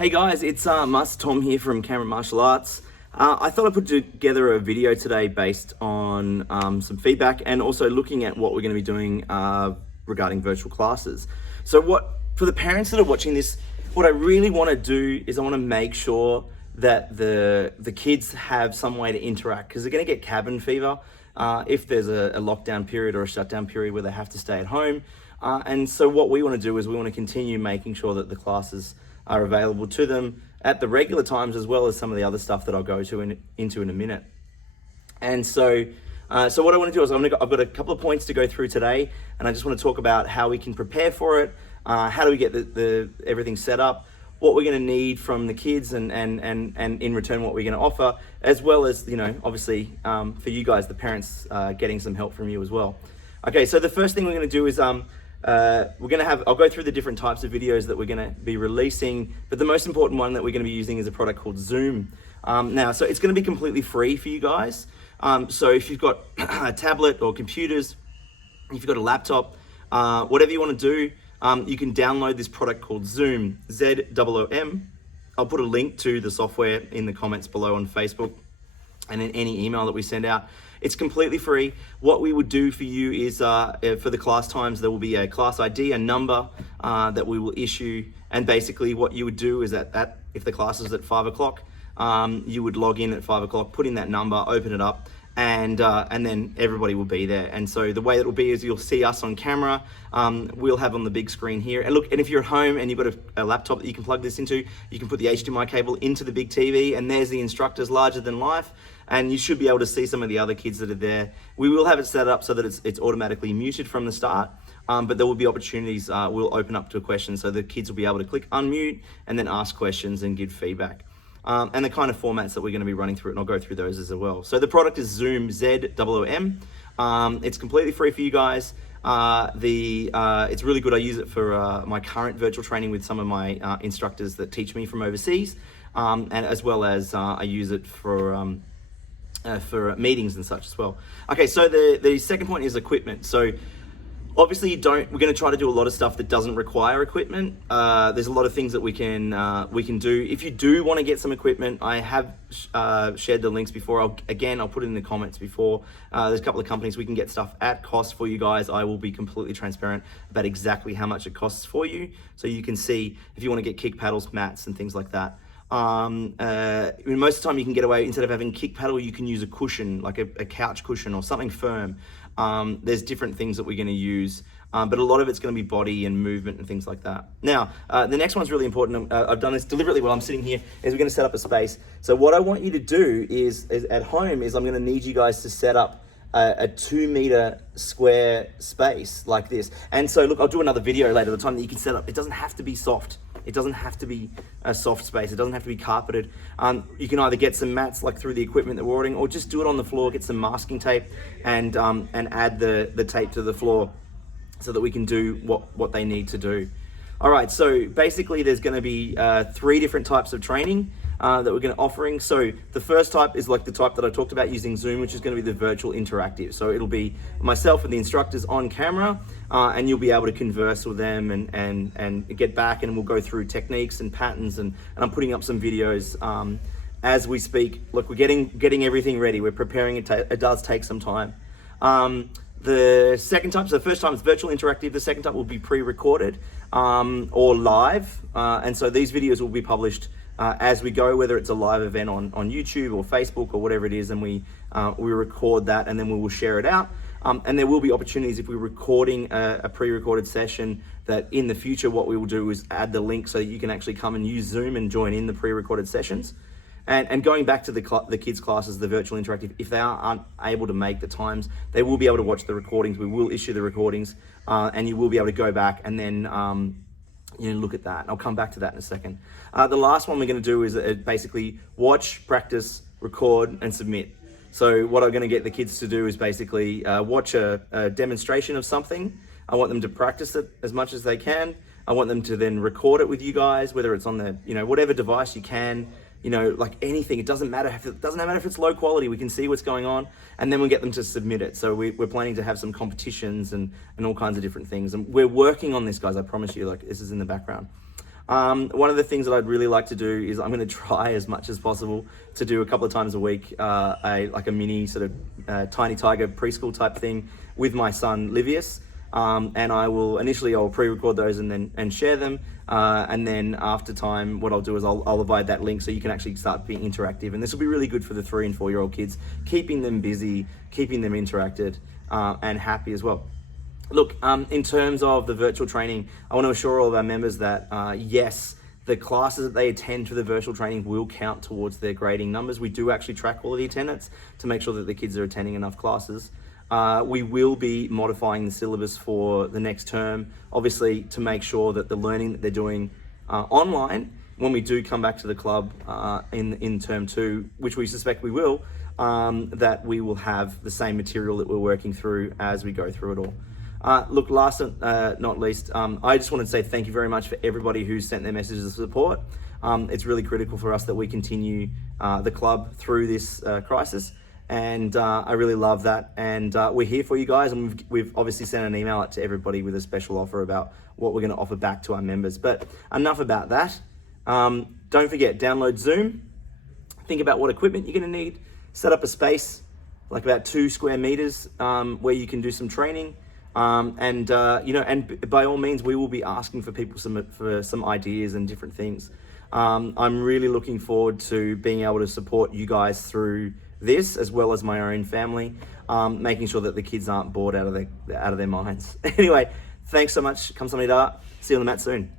Hey guys, it's Master Tom here from Canberra Martial Arts. I thought I'd put together a video today based on some feedback and also looking at what we're going to be doing regarding virtual classes. So for the parents that are watching this, what I really want to do is I want to make sure that the kids have some way to interact, because they're going to get cabin fever if there's a lockdown period or a shutdown period where they have to stay at home. And so what we want to do is we want to continue making sure that the classes are available to them at the regular times, as well as some of the other stuff that I'll go into in a minute. And so what I want to do is I've got a couple of points to go through today, and I just want to talk about how we can prepare for it, how do we get everything set up, what we're going to need from the kids, and in return what we're going to offer, as well as, obviously for you guys, the parents, getting some help from you as well. Okay, so the first thing we're going to do is I'll go through the different types of videos that we're going to be releasing, but the most important one that we're going to be using is a product called Zoom. So it's going to be completely free for you guys. So if you've got a tablet or computers, if you've got a laptop, whatever you want to do, you can download this product called Zoom, Z-O-O-M. I'll put a link to the software in the comments below on Facebook and in any email that we send out. It's completely free. What we would do for you is, for the class times, there will be a class ID, a number that we will issue. And basically what you would do is that if the class is at 5 o'clock, you would log in at 5 o'clock, put in that number, open it up, and then everybody will be there. And so the way it will be is you'll see us on camera. We'll have on the big screen here. And look, and if you're at home and you've got a laptop that you can plug this into, you can put the HDMI cable into the big TV, and there's the instructors larger than life. And you should be able to see some of the other kids that are there. We will have it set up so that it's automatically muted from the start, but there will be opportunities. We'll open up to a question, so the kids will be able to click unmute and then ask questions and give feedback. And the kind of formats that we're going to be running through, and I'll go through those as well. So the product is Zoom, Z-O-O-M. It's completely free for you guys. It's really good. I use it for my current virtual training with some of my instructors that teach me from overseas, and as well as I use it for meetings and such as well. Okay, so the second point is equipment. So obviously we're going to try to do a lot of stuff that doesn't require equipment. There's a lot of things that we can do. If you do want to get some equipment, I have shared the links before. I'll put it in the comments before. There's a couple of companies we can get stuff at cost for you guys. I will be completely transparent about exactly how much it costs for you, so you can see if you want to get kick paddles, mats, and things like that. Most of the time you can get away, instead of having kick paddle, you can use a cushion, like a couch cushion or something firm. There's different things that we're going to use, but a lot of it's going to be body and movement and things like that. Now, the next one's really important. I've done this deliberately while I'm sitting here, is we're going to set up a space. So what I want you to do is at home is I'm going to need you guys to set up a 2 meter square space like this. And so look, I'll do another video later, the time that you can set up. It doesn't have to be soft. It doesn't have to be a soft space. It doesn't have to be carpeted. You can either get some mats like through the equipment that we're ordering, or just do it on the floor, get some masking tape and add the tape to the floor so that we can do what they need to do. All right, so basically there's gonna be 3 different types of training that we're going to offering. So the first type is like the type that I talked about using Zoom, which is going to be the virtual interactive. So it'll be myself and the instructors on camera, and you'll be able to converse with them and get back, and we'll go through techniques and patterns, and I'm putting up some videos as we speak. Look, we're getting everything ready. We're preparing it. It does take some time. The second type, so the first time is virtual interactive. The second type will be pre-recorded or live, and so these videos will be published as we go, whether it's a live event on YouTube or Facebook or whatever it is, and we record that, and then we will share it out. And there will be opportunities if we're recording a pre-recorded session, that in the future what we will do is add the link so that you can actually come and use Zoom and join in the pre-recorded sessions. And going back to the kids' classes, the virtual interactive, if they aren't able to make the times, they will be able to watch the recordings. We will issue the recordings, and you will be able to go back and then look at that. I'll come back to that in a second. The last one we're going to do is basically watch, practice, record, and submit. So what I'm going to get the kids to do is basically watch a demonstration of something. I want them to practice it as much as they can. I want them to then record it with you guys, whether it's on the, whatever device you can. Like anything. It doesn't matter if it's low quality. We can see what's going on, and then we get them to submit it. So we're planning to have some competitions and all kinds of different things. And we're working on this, guys. I promise you. Like, this is in the background. One of the things that I'd really like to do is I'm going to try as much as possible to do a couple of times a week, like a mini sort of Tiny Tiger preschool type thing with my son Livius. And I'll pre-record those and share them. And then after time, what I'll do is I'll provide that link so you can actually start being interactive. And this will be really good for the 3 and 4 year old kids, keeping them busy, keeping them interacted, and happy as well. Look, in terms of the virtual training, I want to assure all of our members that yes, the classes that they attend for the virtual training will count towards their grading numbers. We do actually track all of the attendance to make sure that the kids are attending enough classes. We will be modifying the syllabus for the next term, obviously to make sure that the learning that they're doing online, when we do come back to the club in term 2, which we suspect we will, that we will have the same material that we're working through as we go through it all. Look, last not least, I just wanted to say thank you very much for everybody who's sent their messages of support. It's really critical for us that we continue the club through this crisis. And I really love that. And we're here for you guys. And we've obviously sent an email out to everybody with a special offer about what we're going to offer back to our members. But enough about that. Don't forget, download Zoom. Think about what equipment you're going to need. Set up a space, like about 2 square meters, where you can do some training. And by all means, we will be asking for people for some ideas and different things. I'm really looking forward to being able to support you guys through this, as well as my own family, making sure that the kids aren't bored out of their minds. Anyway, thanks so much. Kamsahamnida. See you on the mat soon.